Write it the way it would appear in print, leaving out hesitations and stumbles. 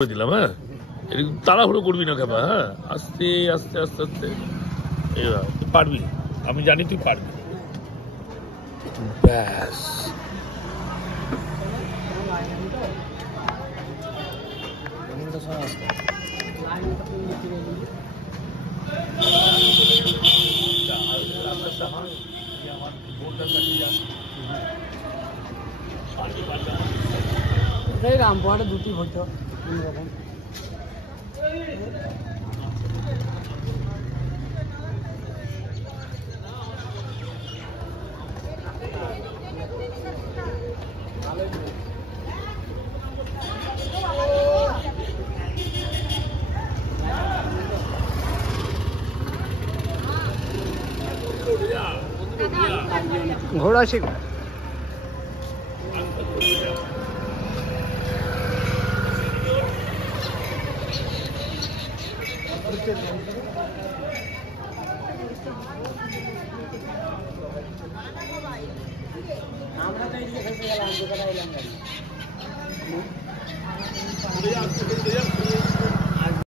করে দিলাম। হ্যাঁ, এরকম তাড়াহুড়ো করবি না খেপা। হ্যাঁ, আস্তে আস্তে আস্তে আস্তে পারবি, আমি জানি তুই পারবি। ব্যাস, রামপুরহাটে দুটি হইতো এরকম। ঘোড়া শিখ আমরা তো এই যে